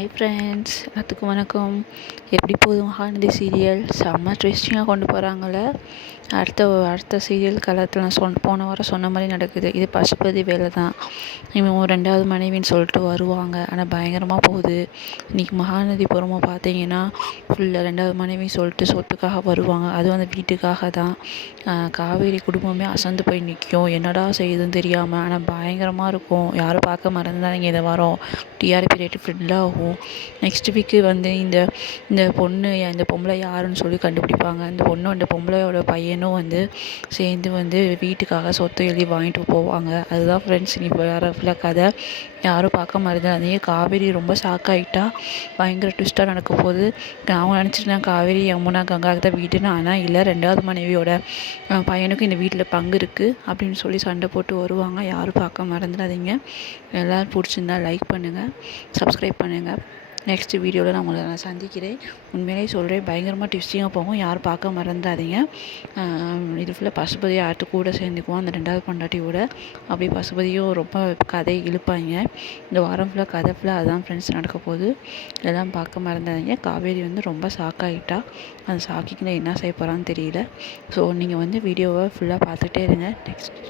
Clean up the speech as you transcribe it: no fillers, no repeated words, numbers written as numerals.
Hi friends, எல்லாத்துக்கும் வணக்கம். எப்படி போகுது மகாநதி சீரியல்? செம்ம ட்விஸ்டிங்காக கொண்டு போகிறாங்கள. அடுத்த சீரியல் காலத்தில் நான் போன வாரம் சொன்ன மாதிரி நடக்குது. இது பசுபதி வேலை தான். இவன் ரெண்டாவது மனைவின்னு சொல்லிட்டு வருவாங்க. ஆனால் பயங்கரமாக போகுது. இன்றைக்கி மகாநதி புறமாக பார்த்தீங்கன்னா ஃபுல்லாக ரெண்டாவது மனைவி சொல்லிட்டு சொத்துக்காக வருவாங்க. அதுவும் அந்த வீட்டுக்காக தான். காவேரி குடும்பமே அசந்து போய் நிற்கும். என்னடா செய்யுதுன்னு தெரியாமல். ஆனால் பயங்கரமாக இருக்கும். யாரும் பார்க்க மறந்துதான் இதை வரோம். டிஆர்பி ரேட்டு ஃபுல்லாக ஆகும். நெக்ஸ்ட் வீக்கு வந்து இந்த பொம்பளை யாருன்னு சொல்லி கண்டுபிடிப்பாங்க. இந்த பொம்பளையோட பையனும் வந்து சேர்ந்து வந்து வீட்டுக்காக சொத்தை எழுதி வாங்கிட்டு போவாங்க. அதுதான் ஃப்ரெண்ட்ஸ் நீ வேறு ஃபுல்லாக கதை. யாரும் பார்க்க மறந்துடாதீங்க. காவேரி ரொம்ப ஷாக் ஆகிட்டா. பயங்கர ட்விஸ்ட்டாக நடக்க போகுது. நான் நினச்சிட்டேன் காவேரி யமுனா கங்காவுக்கு தான் வீட்டுன்னு. ஆனால் இல்லை, ரெண்டாவது மனைவியோட பையனுக்கும் இந்த வீட்டில் பங்கு இருக்குது அப்படின்னு சொல்லி சண்டை போட்டு வருவாங்க. யாரும் பார்க்க மறந்துடாதீங்க. எல்லோரும் பிடிச்சிருந்தா லைக் பண்ணுங்கள், சப்ஸ்கிரைப் பண்ணுங்கள். நெக்ஸ்ட் வீடியோவில் நான் உங்களை சந்திக்கிறேன். உண்மையிலே சொல்கிறேன், பயங்கரமாக ட்விஸ்டிங்காக போகும். யாரும் பார்க்க மறந்துடாதீங்க. இது ஃபுல்லாக பசுபதி அடுத்து கூட சேர்ந்துக்குவோம் அந்த ரெண்டாவது பொண்டாட்டியோட. அப்படியே பசுபதியும் ரொம்ப கதை இழுப்பாங்க. இந்த வாரம் ஃபுல்லாக கதை ஃபுல்லாக அதுதான் ஃப்ரெண்ட்ஸ் நடக்க போகுது. எல்லாம் பார்க்க மறந்துடாதீங்க. காவேரி வந்து ரொம்ப ஷாக் ஆகிட்டா. அந்த ஷாக்கிங்கில் என்ன செய்ய போகிறான்னு தெரியல. ஸோ நீங்கள் வந்து வீடியோவை ஃபுல்லாக பார்த்துட்டே இருங்க. நெக்ஸ்ட்